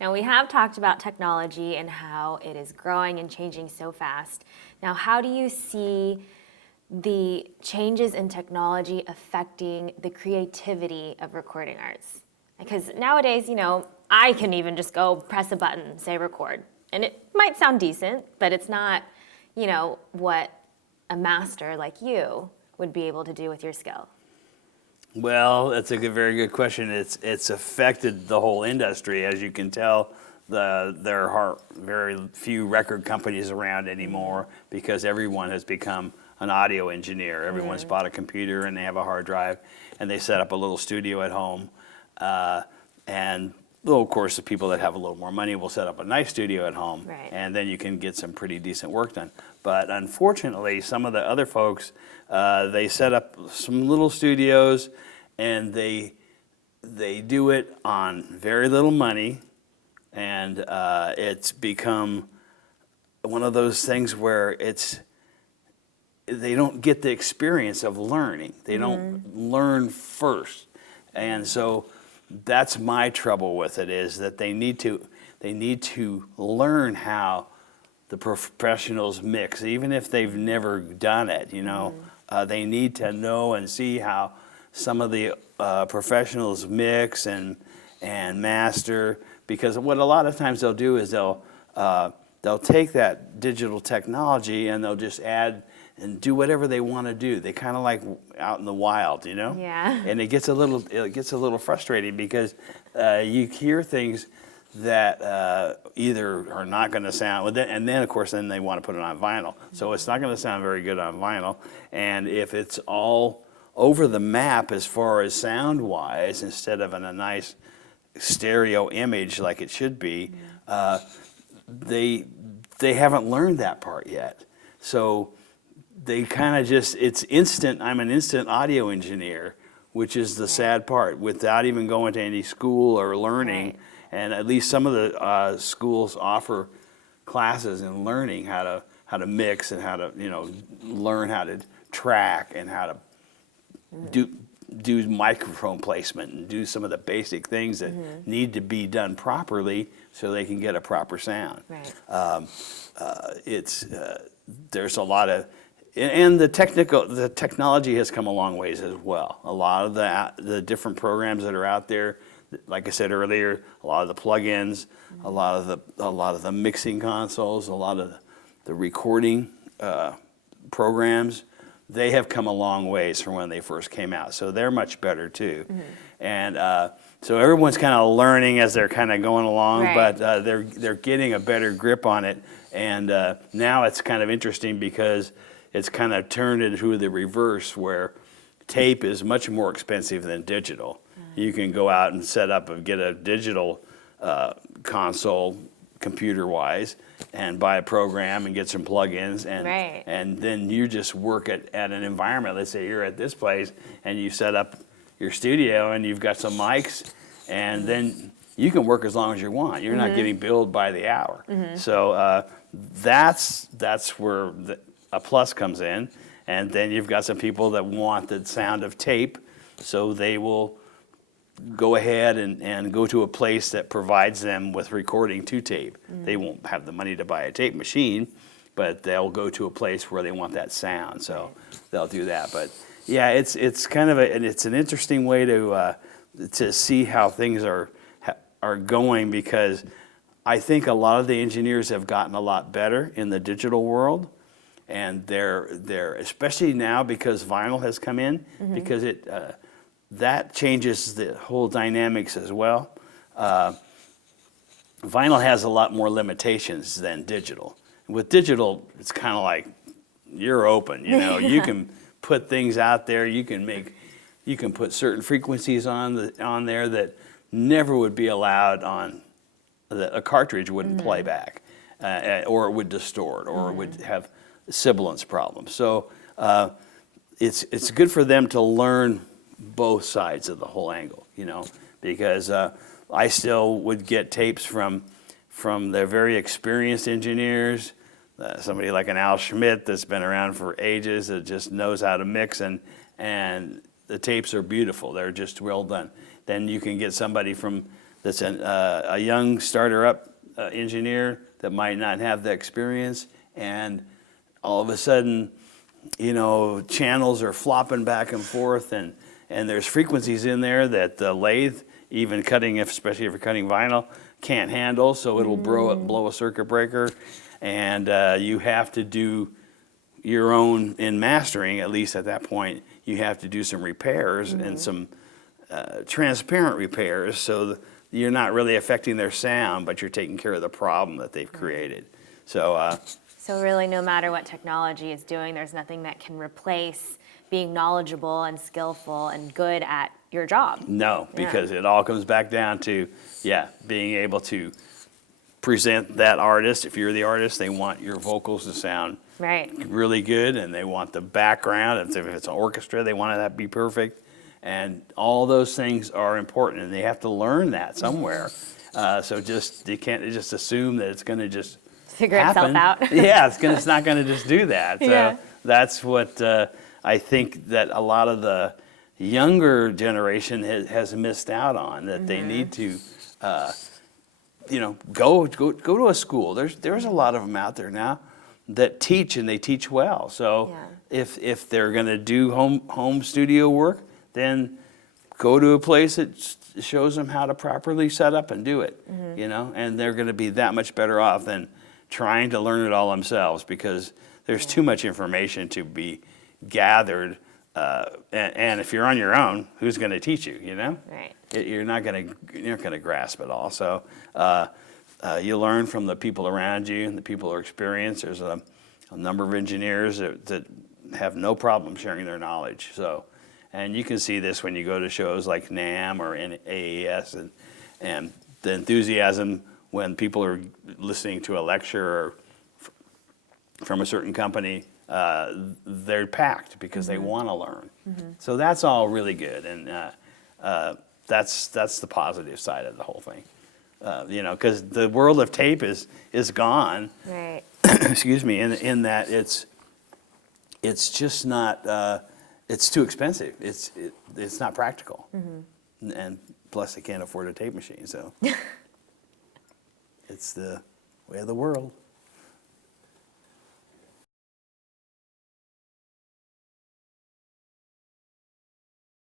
Now, we have talked about technology and how it is growing and changing so fast. Now, how do you see the changes in technology affecting the creativity of recording arts? Because nowadays, I can even just go press a button, say record, and it might sound decent, but it's not, what a master like you would be able to do with your skill. Well, that's a very good question. It's affected the whole industry, as you can tell. There are very few record companies around anymore because everyone has become an audio engineer. Everyone's bought a computer and they have a hard drive, and they set up a little studio at home. And well, of course, the people that have a little more money will set up a nice studio at home, right, and then you can get some pretty decent work done. But unfortunately, some of the other folks, they set up some little studios, and they do it on very little money, and it's become one of those things where they don't get the experience of learning. They don't learn first, and so that's my trouble with it, is that they need to learn how the professionals mix, even if they've never done it. They need to know and see how some of the professionals mix and master, because what a lot of times they'll do is they'll take that digital technology and they'll just add and do whatever they want to do. They kind of like out in the wild, Yeah. And it gets a little frustrating because you hear things that either are not going to sound, and then of course then they want to put it on vinyl, so it's not going to sound very good on vinyl. And if it's all over the map as far as sound wise, instead of in a nice stereo image like it should be, they haven't learned that part yet. So they kind of it's instant. I'm an instant audio engineer, which is the sad part, without even going to any school or learning. Right. And at least some of the schools offer classes in learning how to mix and how to learn how to track and how to do microphone placement and do some of the basic things that need to be done properly so they can get a proper sound. Right. There's a lot of, and the technology has come a long ways as well. A lot of the different programs that are out there, like I said earlier, a lot of the plugins, a lot of the mixing consoles, a lot of the recording programs, they have come a long ways from when they first came out. So they're much better too. And so everyone's kind of learning as they're kind of going along, right, but they're getting a better grip on it. And now it's kind of interesting because it's kind of turned into the reverse, where tape is much more expensive than digital. You can go out and set up and get a digital console computer-wise and buy a program and get some plugins, and then you just work at an environment. Let's say you're at this place and you set up your studio and you've got some mics, and then you can work as long as you want. You're not getting billed by the hour. So that's where a plus comes in. And then you've got some people that want the sound of tape, so they will go ahead and go to a place that provides them with recording to tape. They won't have the money to buy a tape machine, but they'll go to a place where they want that sound, so they'll do that. But yeah, it's kind of it's an interesting way to see how things are going, because I think a lot of the engineers have gotten a lot better in the digital world, and they're especially now because vinyl has come in, because that changes the whole dynamics as well. Vinyl has a lot more limitations than digital. With digital, it's kind of like you're open. You can put things out there. You can put certain frequencies on there that never would be allowed on a cartridge wouldn't play back, or it would distort, or it would have sibilance problems. So it's good for them to learn both sides of the whole angle, because I still would get tapes from their very experienced engineers, somebody like an Al Schmidt that's been around for ages, that just knows how to mix, and the tapes are beautiful. They're just well done. Then you can get somebody from that's a young starter-up engineer that might not have the experience, and all of a sudden, channels are flopping back and forth, and there's frequencies in there that the lathe, even cutting, especially if you're cutting vinyl, can't handle, so it'll blow a circuit breaker, and you have to do your own, in mastering, at least at that point, you have to do some repairs and some transparent repairs, so you're not really affecting their sound, but you're taking care of the problem that they've created. So really, no matter what technology is doing, there's nothing that can replace being knowledgeable and skillful and good at your job. No, because it all comes back down to, being able to present that artist. If you're the artist, they want your vocals to sound really good, and they want the background. If it's an orchestra, they want it to be perfect. And all those things are important, and they have to learn that somewhere. So they can't just assume that it's going to just figure happen. itself out. It's not going to just do that. So that's what I think that a lot of the younger generation has missed out on, that they need to, go to a school. There's a lot of them out there now that teach, and they teach well. So if they're going to do home studio work, then go to a place that shows them how to properly set up and do it, and they're going to be that much better off than trying to learn it all themselves, because there's too much information to be gathered, and if you're on your own, who's going to teach you? Right. You're not going to grasp it all. So you learn from the people around you and the people who are experienced. There's a number of engineers that have no problem sharing their knowledge. So. And you can see this when you go to shows like NAMM or AES, and the enthusiasm when people are listening to a lecture from a certain company, they're packed because they want to learn. So that's all really good, and that's the positive side of the whole thing. Because the world of tape is gone. Right. Excuse me, in that it's just not. It's too expensive. It's not practical, and plus they can't afford a tape machine. So it's the way of the world.